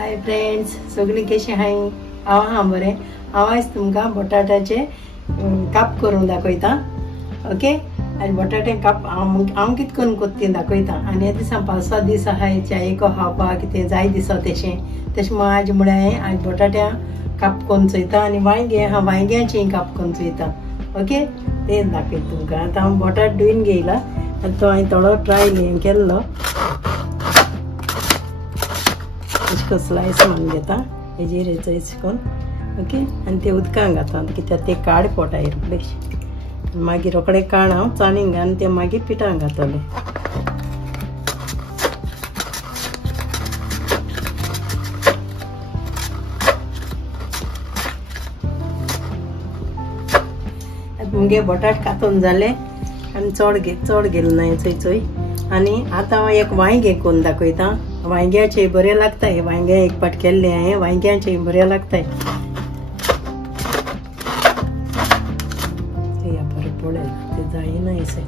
Hi friends, सगळीं कशी हाय? हांव आहा बरें. हांव आयज तुमकां बटाट्याचे काप करून दाखयता. ओके, आनी बटाटे काप हांव कितें करून कोत्ता तें दाखयता. आनी ह्या दिसा 5-6 दीस आहाय च्यायेको खावपाक कितें जाय दिसा तशें आज म्हळ्यार आज बटाट्या काप करून चोयता आनी वांयग्याचें काप करून चोयता. ओके, तें दाखयता तुमकां. आतां हांव बटाट धुवन घेयला. तो हांवें थोडो ट्राय केल्लो. अशें स्लायस मारून घेता हेजेर अशें करून. ओके, आनी ते उदकांत घालता कित्याक ते काड पोटाय रोखडेशें. मागीर रोखडें काड हांव चाळीन घालून ते मागीर पिठांत घातलें. मुगे बटाट कातून जाले आनी चड गेले नाय चोय. आनी आतां हांव एक वांयगे करून दाखयता. वांयग्याचे बरें लागताय. वांयगे एक पाट केल्ले हांवें. वांयग्याचे बरें लागताय. बरें पडले ते जायना अशें.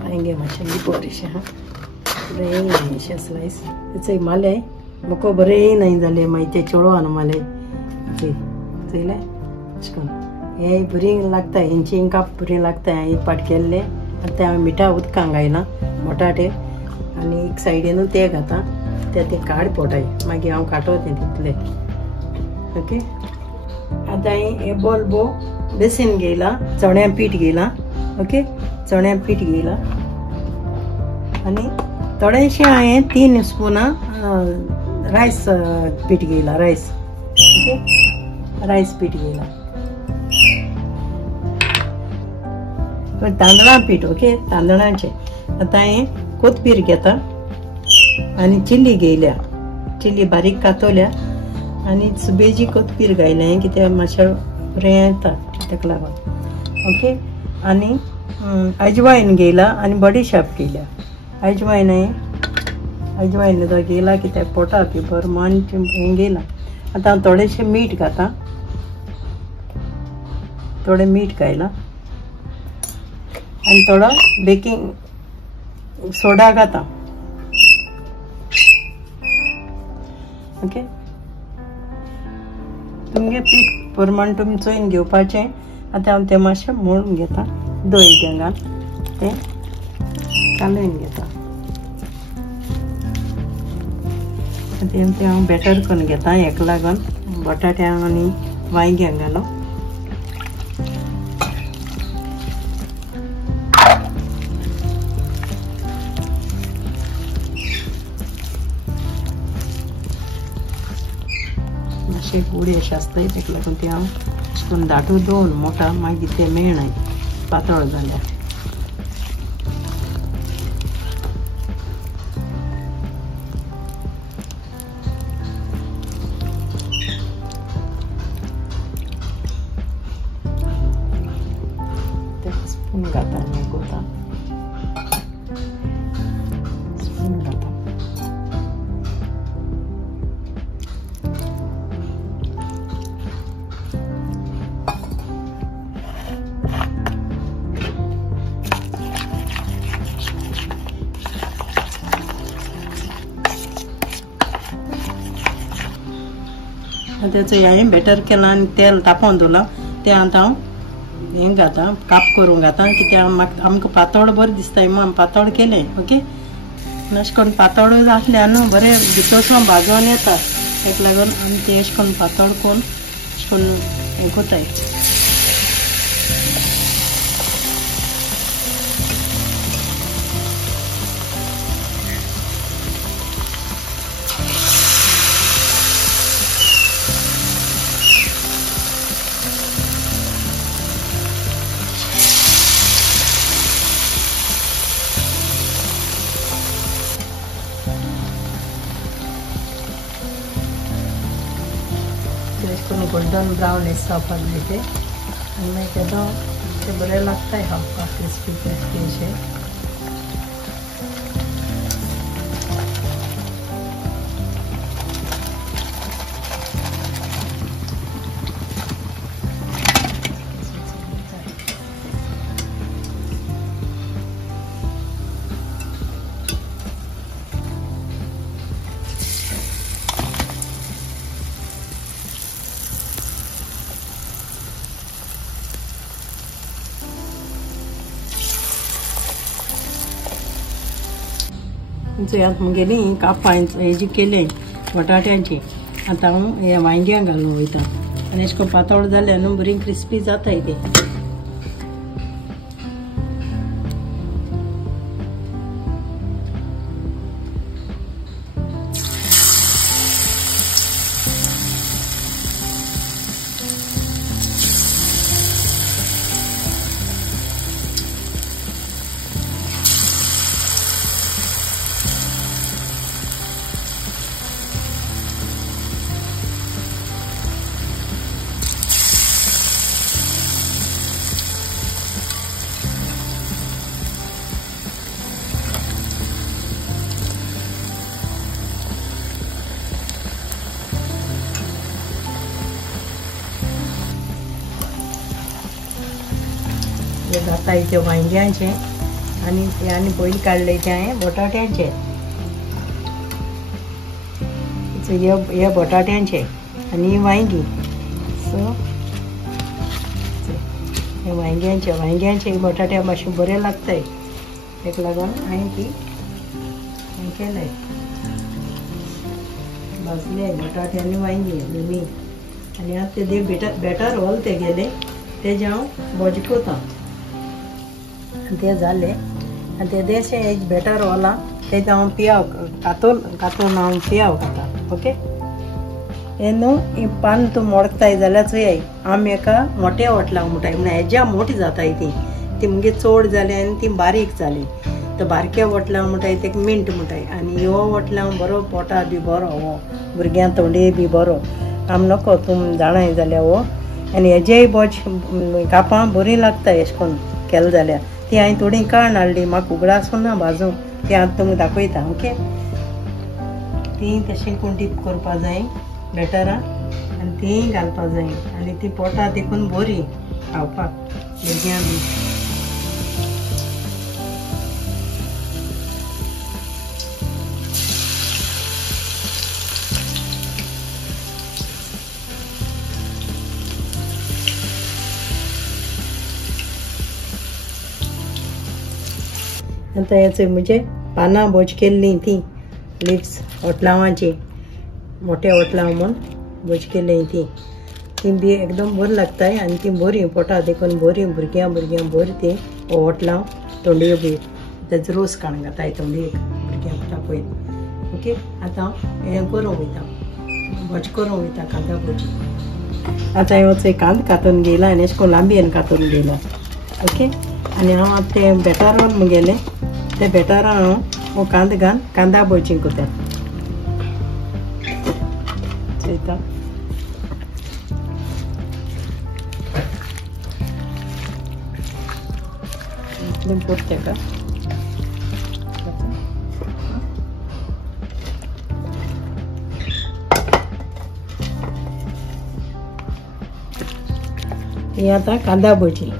वांयगे मातशे बरेशे हा बरें येयनाय अशें स्लायस. चोय माले मोको बरें येयनाय जालें. मागीर ते चेडवान माले चोयलें अशें करून. हे बरीं लागताय. हेंचीं काप बरीं लागताय. एक पाट केल्ले आनी ते हांवें मिठा उदकांत घायला बटाटे आनी एक सायडीनूच ते घाता. ते काड पोटाय मागीर हांव काटोवं तितले. ओके, आतां हांवें हे बोल्बो बेसीन घेयला. चण्या पीठ घेयला. ओके, चण्या पीठ घेयला आनी थोडेशें हांवें 3 स्पुनां रायस पीठ घेयला. रायस. ओके, रायस पीठ घेयला. तांदळां पीठ. ओके, तांदळांचे. आतां हांवें कोथमीर घेता आनी चिली घेयल्या. चिली बारीक कातोल्या आनी बेजी कोथमीर घायलें कित्याक मातशें बरें येता ताका लागून. ओके, आनी अजवायन घेयला आनी बडीशाप घेयल्या. अजवायन तो घेयला कित्याक पोटाक बरें मानचें हें घेयला. आतां हांव थोडेशें मीठ घाता. थोडें मीठ घायला आनी थोडो बेकिंग सोडा घाता. ओके, तुमगे पीठ प्रमाण तुमी चोयन घेवपाचें. आतां हांव तें मातशें मळून घेता. दही घालून तें कालयन घेता. तें हांव बॅटर करून घेता. हेका लागून बटाट्यांक आनी वांयग्यांक घालून. मातशें उडी अशें आसताय ताका लागून ते हांव अशें करून दाटू दवरून मोठा मागीर ते मेळनाय पातळ जाल्यार. स्पून घाता आनी कोता स्पून घाता. त्याचं हांवें बॅटर केलां आनी तेल तापोवन दवरलां. तें आतां हांव हें घाता. काप करूंक घाता कित्याक आमकां पातळ बरें दिसताय म्हणून पातळ केलें. ओके, अशें करून पातळ घातल्यार बरें भितरसून भाजून येता. ताका लागून आमी तें अशें करून पातळ करून अशें करून हें कोताय. गोल्डन ब्रावन येसा पडले ते आनी मागीर ते बरें लागताय खावपाक क्रिस्पी अशें. आतां मुगेली कापां हेजी केली बटाट्यांची. आतां हांव हे वांयग्यां घालून वयता आनी अशें करून पातळ जालें न्हू बरी क्रिस्पी जाताय ते. जाता ते वांयग्यांचे आनी ते आनी पयलीं काडले ते हांवें बटाट्यांचे. हे बटाट्यांचे आनी वांयगी. सो हे वांयग्यांचे बटाटे मातशे बरे लागताय ताका लागून हांवें ती केले भाजले बटाटे आनी वांयगी दोनी. आनी आतां ते बेटर हॉल ते गेले तेजे हांव भजी कोता. ते जाले आनी ते देशे एक बेटर होला तेजे हांव पियाव कातून हांव पियाव खाता. ओके हे न्हू पान तूं मोडकताय जाल्यार चोय आमी एका मोठ्या हॉटलाक म्हणटाय म्हण हेज्या मोठी जाताय ती मुगे चड जाली आनी ती बारीक जाली. तर बारक्या हॉटलाक म्हणटाय तेका मिंट म्हणटाय आनी ह्यो हॉटलाक बरो पोटा बी बरो हो भुरग्यां तोंडे बी बरो काम नको तूं जाणाय जाल्यार हो. आनी हेजेय बोज कापां बरी लागताय अशें करून केलें जाल्यार. ती हांवें थोडी काण हाडली म्हाका उगडासून ना भाजून ती आतां तुमकां दाखयता. ओके ती तशें करून डीप करपा जाय बेटरां आनी ती घालपा जाय आनी ती पोटा देखून बरी खावपाक भुरग्यां बी. आतां हेचे म्हणजे पानां भोज केल्लीं ती लिव्स हॉटलावांची मोठ्या हॉटलां म्हूण भोज केल्लीं ती बी एकदम बरी लागताय आनी ती बरी पोटा देखून बरी भुरग्यां बरी ती हॉटलां तोंडयो बी तेजो रोस काडून घाताय तोंडयेक भुरग्यां पोटा पळय. ओके आतां हें करूंक वयता भोज करूंक वयता कांदा भोजी. आतां हे वच कांदो कातून घेयला आनी अशें करून लांबयेन कातून घेयला. ओके आनी हांव आतां तें बेटारान मुगेलें ते बेटारान हांव हो कांदो घाल कांदा भोजी कोता. चयता पोट तेका ही आतां कांदा भोजी.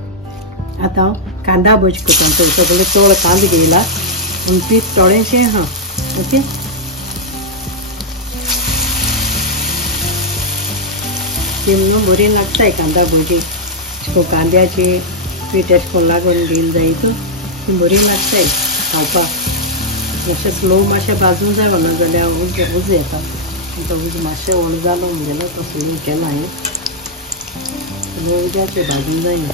आतां कांदा भोजी कोता सगळें चड कांदो घेयला आनी पीस थोडेशें हा. ओके ती न्हू बरी लागताय कांदा भोजी कांद्याची पीठ अशें करून लागून घेवन जायत ती बरी लागताय खावपाक. मातशें स्लो मातशें भाजून जाय ना जाल्यार उज येता. आतां उज मातशें व्हड जालो म्हगेलो तसो केला हांवें उज्याचें भाजून जायना.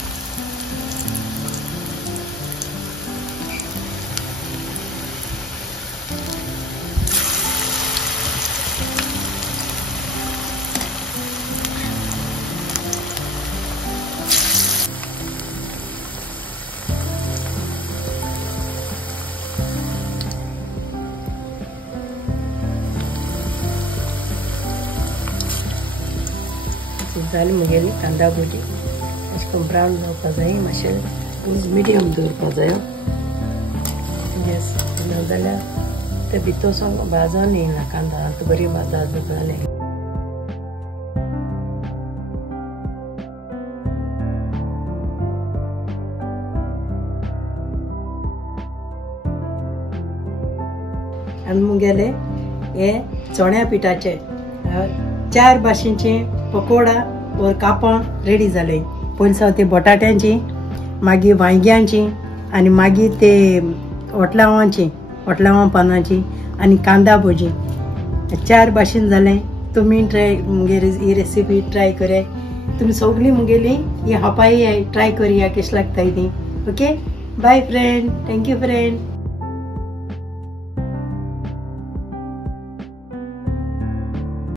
जाली मुगेली कांदा भोजी अशें करून ब्रावन जावपा जाय मातशें मिडियम दवरपा जाय. गॅस नाजाल्यार ते भितरसून भाजून येयना कांदा आतां बरी भाजून जाले. आनी मुगेले हे चण्या पिठाचे 4 भाशेचे पकोडा वर कापां रेडी जाले. पयलीं ते बटाट्यांची मागीर वांयग्यांची आनी मागीर ते वटलावां पानाची आनी कांदा भजी 4 भाशेन जालें. तुमी ही रेसिपी ट्राय कराय. तुमी सगळीं मुगेली ही हापाई ट्राय करया कशी लागता ती. Okay bye friend. Thank you friend.